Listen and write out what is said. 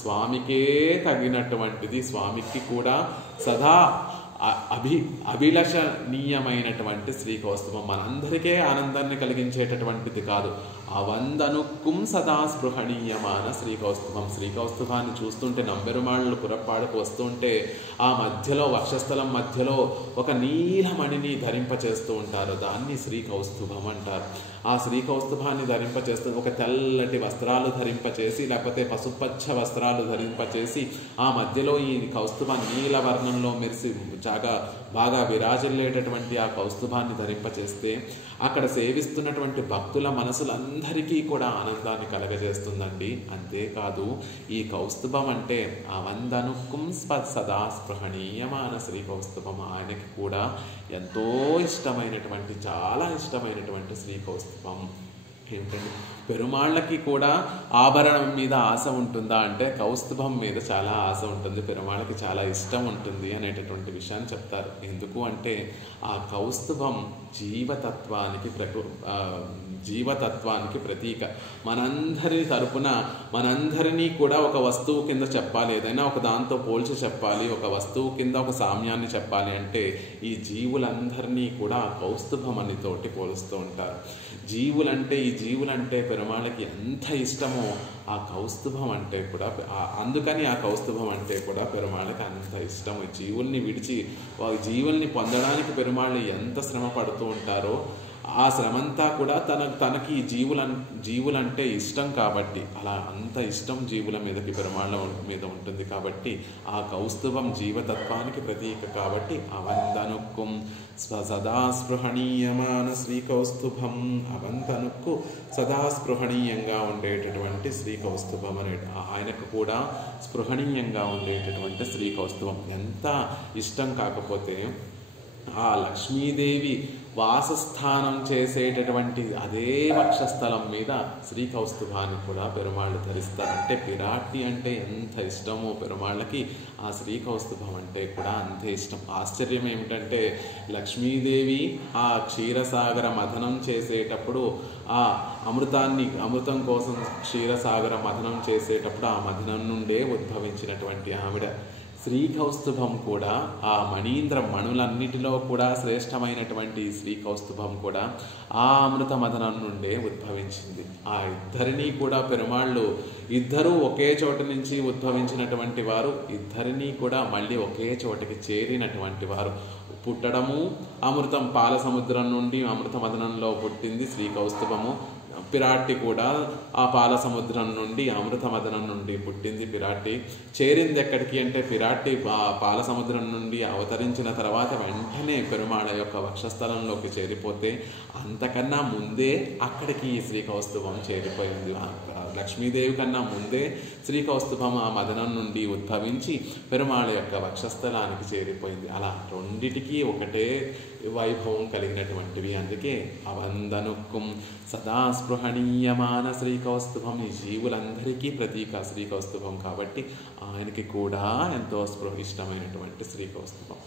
స్వామికే తగినటువంటిది, స్వామికి కూడా సదా అభిలషణీయమైనటువంటి శ్రీకౌస్తుభం. మనందరికీ ఆనందాన్ని కలిగించేటటువంటిది కాదు. అవందనుక్కుం సదా స్పృహణీయమాన శ్రీకౌస్తుభం. శ్రీకౌస్తుభాన్ని చూస్తుంటే నంబెరుమాళ్ళు పురప్పాడుకు వస్తుంటే ఆ మధ్యలో వక్షస్థలం మధ్యలో ఒక నీలమణిని ధరింపచేస్తూ ఉంటారు. దాన్ని శ్రీకౌస్తుభం అంటారు. ఆ శ్రీకౌస్తుభాన్ని ధరింపచేస్తూ ఒక తెల్లటి వస్త్రాలు ధరింపచేసి, లేకపోతే పసుపచ్చ వస్త్రాలు ధరింపచేసి ఆ మధ్యలో ఈ కౌస్తుభ నీలవర్ణంలో మెరిసి బాగా విరాజిల్లేటటువంటి ఆ కౌస్తుభాన్ని ధరింపచేస్తే అక్కడ సేవిస్తున్నటువంటి భక్తుల మనసులందరికీ కూడా ఆనందాన్ని కలగజేస్తుందండి. అంతేకాదు ఈ కౌస్తుభం అంటే అవందనుక్కుం సదా స్పృహణీయమాన శ్రీకౌస్తుభం, ఆయనకి కూడా ఎంతో ఇష్టమైనటువంటి, చాలా ఇష్టమైనటువంటి శ్రీకౌస్తుభం. ఏమిటండి, పెరుమాళ్ళకి కూడా ఆభరణం మీద ఆశ ఉంటుందా అంటే కౌస్తుభం మీద చాలా ఆశ ఉంటుంది, పెరుమాళ్ళకి చాలా ఇష్టం ఉంటుంది అనేటటువంటి విషయాన్ని చెప్తారు. ఎందుకు అంటే ఆ కౌస్తుభం జీవతత్వానికి ప్రతీక. మనందరి తరపున మనందరినీ కూడా ఒక వస్తువు కింద చెప్పాలి, ఏదైనా ఒక దాంతో పోల్చి చెప్పాలి, ఒక వస్తువు కింద ఒక సామ్యాన్ని చెప్పాలి అంటే ఈ జీవులందరినీ కూడా కౌస్తుభం అని తోటి పోలుస్తూ ఉంటారు. ఈ జీవులంటే పెరుమాళ్ళకి ఎంత ఇష్టమో ఆ కౌస్తుభం అంటే కూడా, అందుకని ఆ కౌస్తుభం అంటే కూడా పెరుమాళ్ళకి అంత ఇష్టం. జీవుల్ని విడిచి జీవుల్ని పొందడానికి పెరుమాళ్ళు ఎంత శ్రమ పడుతూ ఉంటారో ఆ శ్రమంతా కూడా తనకి జీవులంటే ఇష్టం కాబట్టి, అలా అంత ఇష్టం జీవుల మీదకి పెరుమాళ్ళ మీద ఉంటుంది కాబట్టి ఆ కౌస్తుభం జీవతత్వానికి ప్రతీక కాబట్టి అవందనుక్కుం సదా స్పృహణీయమాన శ్రీకౌస్తుభం, అవందనుక్కు సదా స్పృహణీయంగా ఉండేటటువంటి శ్రీకౌస్తుభం అనే ఆయనకు కూడా స్పృహణీయంగా ఉండేటటువంటి శ్రీకౌస్తుభం. ఎంత ఇష్టం కాకపోతే ఆ లక్ష్మీదేవి వాసస్థానం చేసేటటువంటి అదే వక్షస్థలం మీద శ్రీకౌస్తుభాన్ని కూడా పెరుమాళ్ళు ధరిస్తారు. అంటే పిరాట్టి అంటే ఎంత ఇష్టమో పెరుమాళ్ళకి ఆ శ్రీకౌస్తుభం అంటే కూడా అంతే ఇష్టం. ఆశ్చర్యం ఏమిటంటే లక్ష్మీదేవి ఆ క్షీరసాగర మథనం చేసేటప్పుడు ఆ అమృతం కోసం క్షీరసాగర మథనం చేసేటప్పుడు ఆ మథనం నుండే ఉద్భవించినటువంటి ఆవిడ శ్రీకౌస్తుభం కూడా ఆ మణీంద్ర మణులన్నిటిలో కూడా శ్రేష్టమైనటువంటి శ్రీకౌస్తుభం కూడా ఆ అమృత మదనం నుండే ఉద్భవించింది. ఆ ఇద్దరినీ కూడా పెరుమాళ్ళు ఇద్దరూ ఒకే చోటు నుంచి ఉద్భవించినటువంటి వారు, ఇద్దరినీ కూడా మళ్ళీ ఒకే చోటకి చేరినటువంటి వారు. పుట్టడము అమృతం పాల సముద్రం నుండి అమృత మదనంలో పుట్టింది శ్రీకౌస్తుభము. పిరాట్టి కూడా ఆ పాల సముద్రం నుండి అమృత మదనం నుండి పుట్టింది పిరాట్టి. చేరింది ఎక్కడికి అంటే పిరాట్టి పాల సముద్రం నుండి అవతరించిన తర్వాత వెంటనే పెరుమాళ యొక్క వక్షస్థలంలోకి చేరిపోతే అంతకన్నా ముందే అక్కడికి ఈ శ్రీకౌస్తుభం చేరిపోయింది. లక్ష్మీదేవి కన్నా ముందే శ్రీకౌస్తుభం ఆ మదనం నుండి ఉద్భవించి పెరుమాళ యొక్క వక్షస్థలానికి చేరిపోయింది. అలా రెండిటికి ఒకటే వైభవం కలిగినటువంటివి. అందుకే అవందనుక్కుం సదా స్పృహణీయమాన శ్రీకౌస్తుభం, ఈ జీవులందరికీ ప్రతీక శ్రీకౌస్తుభం కాబట్టి ఆయనకి కూడా ఎంతో ఇష్టమైనటువంటి శ్రీకౌస్తుభం.